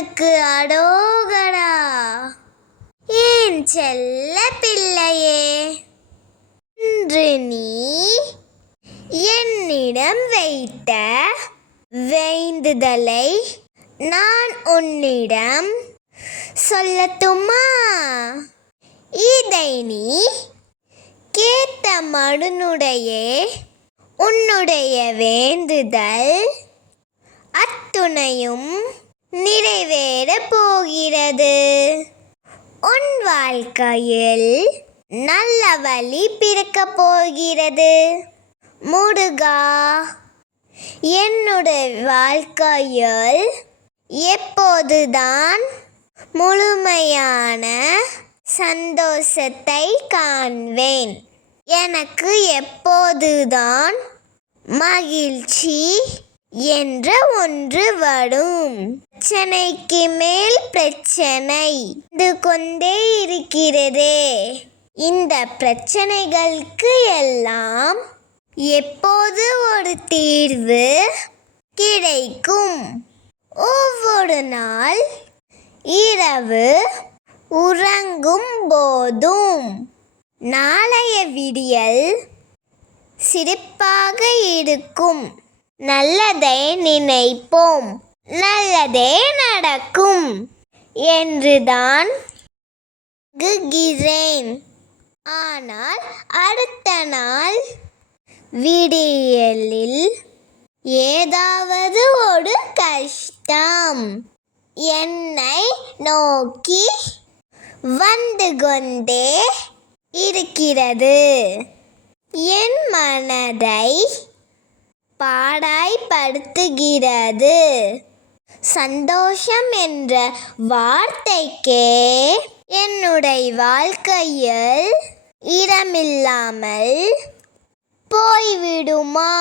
முருகனுக்கு அரோகரா. என் செல்ல பிள்ளையே, இன்று நீ என்னிடம் வைத்த வேண்டுதலை நான் உன்னிடம் சொல்லட்டுமா? இதை நீ கேட்ட மடுனுடையே உன்னுடைய வேண்டுதல் அத்துணையும் நிறைவேறப் போகிறது. உன் வாழ்க்கையில் நல்ல வழி பிறக்கப் போகிறது. முருகா, என்னுடைய வாழ்க்கையில் எப்போதுதான் முழுமையான சந்தோஷத்தை காண்பேன். எனக்கு எப்போதுதான் மகிழ்ச்சி என்ற ஒன்று வரும். பிரச்சனைக்கு மேல் பிரச்சனை வந்து கொண்டே இருக்கிறதே. இந்த பிரச்சனைகளுக்கு எல்லாம் எப்போது ஒரு தீர்வு கிடைக்கும். ஒவ்வொரு நாள் இரவு உறங்கும் போதும் நாளைய விடியல் சிறப்பாக இருக்கும். நல்லதை நினைப்போம், நல்லதே நடக்கும் என்றுதான் நம்புகிறேன். ஆனால் அடுத்த நாள் விடியலில் ஏதாவது ஒரு கஷ்டம் என்னை நோக்கி வந்து கொண்டே இருக்கிறது. என் மனதை பாடாய்படுத்துகிறது. சந்தோஷம் என்ற வார்த்தைக்கே என்னுடைய வாழ்க்கையில் இடமில்லாமல் போய்விடுமா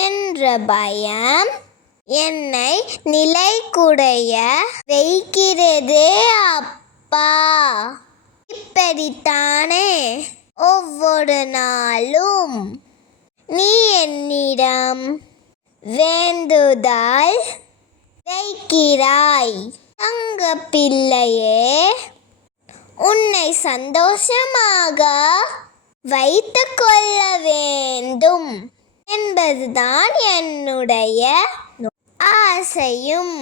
என்ற பயம் என்னை நிலைகுலைய வைக்கிறதே. அப்பா, இப்படித்தானே ஒவ்வொரு நாளும் நீ என்னிடம் வேண்டுதல் வைக்கிறாய். தங்க பிள்ளையே, உன்னை சந்தோஷமாக வைத்துக் கொள்ள வேண்டும் என்பதுதான் என்னுடைய ஆசையும்.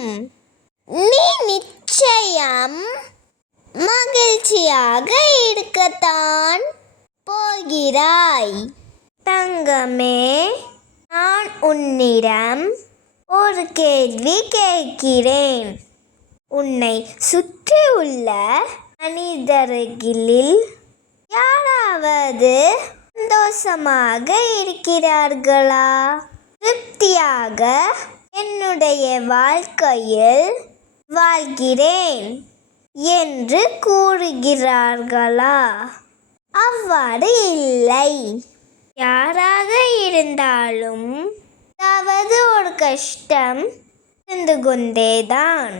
நீ நிச்சயம் மகிழ்ச்சியாக இருக்கத்தான் போகிறாய். தங்கமே, நான் உன்னிடம் ஒரு கேள்வி கேட்கிறேன். உன்னை சுற்றியுள்ள மனிதர்களில் யாராவது சந்தோஷமாக இருக்கிறார்களா? திருப்தியாக என்னுடைய வாழ்க்கையில் வாழ்கிறேன் என்று கூறுகிறார்களா? அவ்வாறு இல்லை. யாராக இருந்தாலும் ஏதாவது ஒரு கஷ்டம் இருந்து கொண்டேதான்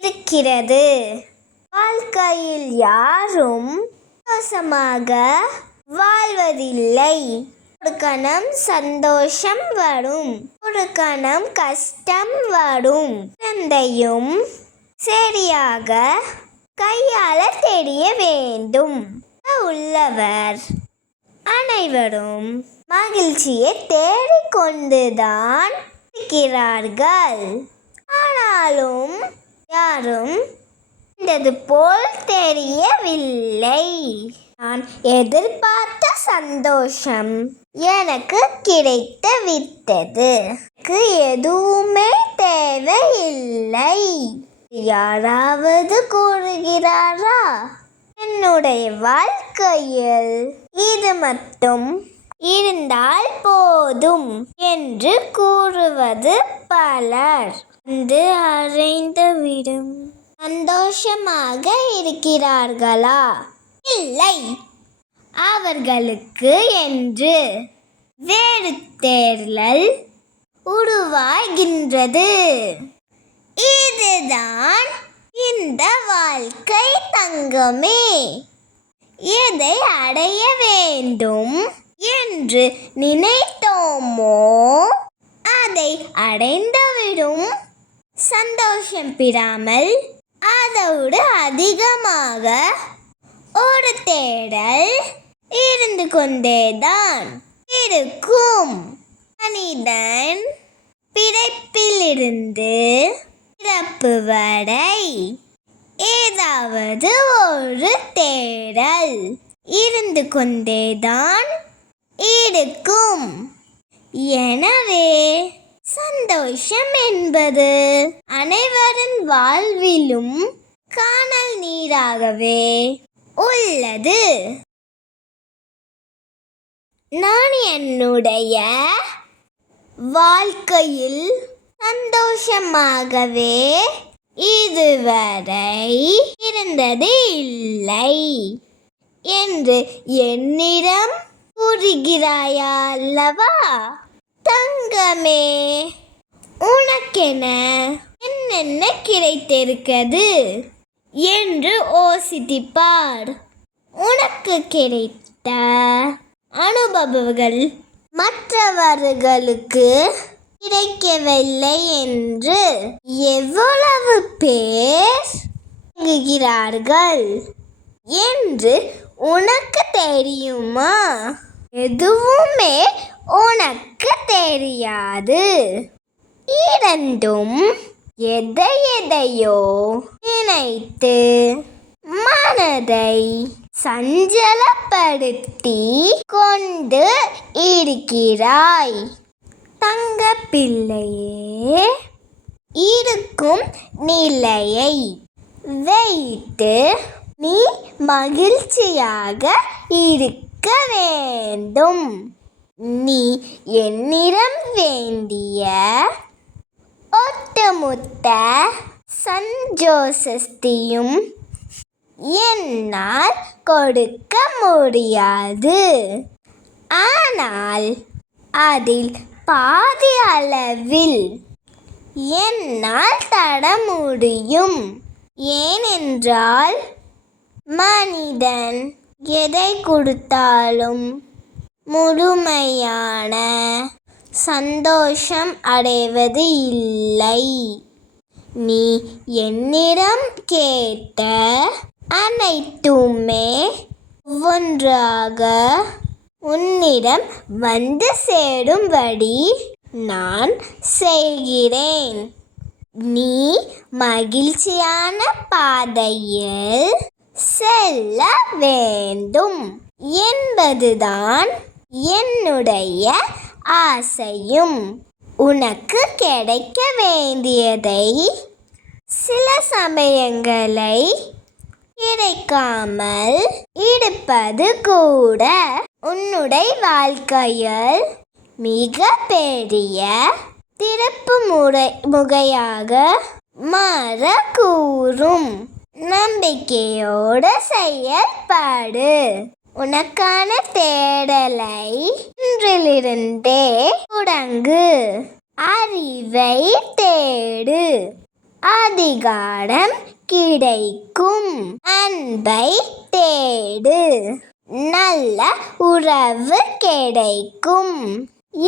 இருக்கிறது. வாழ்க்கையில் யாரும் சந்தோஷமாக வாழ்வதில்லை. ஒரு கணம் சந்தோஷம் வரும், ஒரு கணம் கஷ்டம் வரும். இரண்டையும் சரியாக கையாள தெரிய வேண்டும். உள்ளவர் அனைவரும் மகிழ்ச்சியை தேடிக்கொண்டுதான் இருக்கிறார்கள். ஆனாலும் யாரும் இருந்தது போல் தெரியவில்லை. நான் எதிர்பார்த்த சந்தோஷம் எனக்கு கிடைத்து விட்டது. எனக்கு எதுவுமே தேவையில்லை. யாராவது கூறுகிறாரா? என்னுடைய வாழ்க்கையில் இது மட்டும் இருந்தால் போதும் என்று கூறுவது பலர். வந்து அறைந்துவிடும். சந்தோஷமாக இருக்கிறார்களா? இல்லை. அவர்களுக்கு என்று வேறு தேடல் உருவாகின்றது. இதுதான் இந்த வாழ்க்கை தங்கமே. எதை அடைய வேண்டும் என்று நினைத்தோமோ அதை அடைந்துவிடும் சந்தோஷம் பெறாமல் அதோடு அதிகமாக ஒரு தேடல் இருந்து கொண்டேதான் இருக்கும். மனிதன் பிறப்பிலிருந்து இறப்பு வரை ஏதாவது ஒரு தேடல் இருந்து கொண்டேதான் இருக்கும். எனவே சந்தோஷம் என்பது அனைவரின் வாழ்விலும் காணல் நீராகவே உள்ளது. நான் என்னுடைய வாழ்க்கையில் சந்தோஷமாகவே இதுவரை இருந்தது இல்லை என்று என்னிடம் கூறுகிறாயா அல்லவா? தங்கமே, உனக்கென என்னென்ன கிடைத்திருக்கிறது என்று யோசித்துப்பார். உனக்கு கிடைத்த அனுபவங்கள் மற்றவர்களுக்கு கிடைக்கவில்லை என்று எவ்வளவு பேர் என்கிறார்கள் என்று உனக்கு தெரியுமா? எதுவுமே உனக்கு தெரியாது. இரண்டும் எதையோ நினைத்து மனதை சஞ்சலப்படுத்தி கொண்டு இருக்கிறாய். தங்க பிள்ளையே, இருக்கும் நிலையை வைத்து நீ மகிழ்ச்சியாக இருக்க வேண்டும். நீ என்னிடம் வேண்டிய ஒட்டுமொத்த சந்தோஷத்தையும் என்னால் கொடுக்க முடியாது. ஆனால் அதில் பாதி அளவில் என்னால் தர முடியும். ஏனென்றால் மனிதன் எதை கொடுத்தாலும் முழுமையான சந்தோஷம் அடைவது இல்லை. நீ என்னிடம் கேட்ட அனைத்துமே ஒவ்வொன்றாக உன்னிடம் வந்து சேரும்படி நான் செய்கிறேன். நீ மகிழ்ச்சியான பாதையில் செல்ல வேண்டும் என்பதுதான் என்னுடைய ஆசையும். உனக்கு கிடைக்க வேண்டியதை சில சமயங்களை கிடைக்காமல் இருப்பது கூட உன்னுடைய வாழ்க்கையில் மிக பெரிய திருப்பு முகையாக மாறக்கூறும். நம்பிக்கையோடு செயல்பாடு. உனக்கான தேடலை இன்றிலிருந்தே தொடங்கு. அறிவை தேடு, அதிகாரம் கிடைக்கும். அன்பை தேடு, நல்ல உறவு கிடைக்கும்.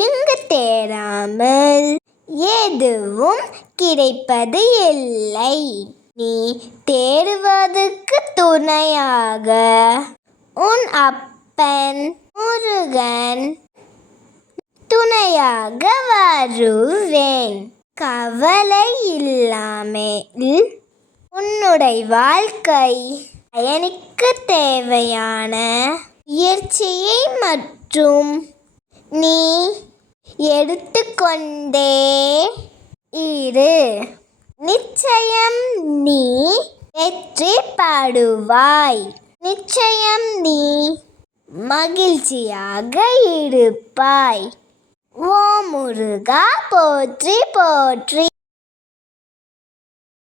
இங்கு தேடாமல் எதுவும் கிடைப்பது இல்லை. நீ தேடுவதற்கு துணையாக உன் அப்பன் முருகன் துணையாக வருவேன். கவலை இல்லாமல் உன்னுடைய வாழ்க்கை பயணிக்க தேவையான முயற்சியை மற்றும் நீ எடுத்துக்கொண்டே இரு. நிச்சயம் நீ வெற்றி படுவாய். நிச்சயம் நீ மகிழ்ச்சியாக இருப்பாய். ஓ முருகா போற்றி போற்றி.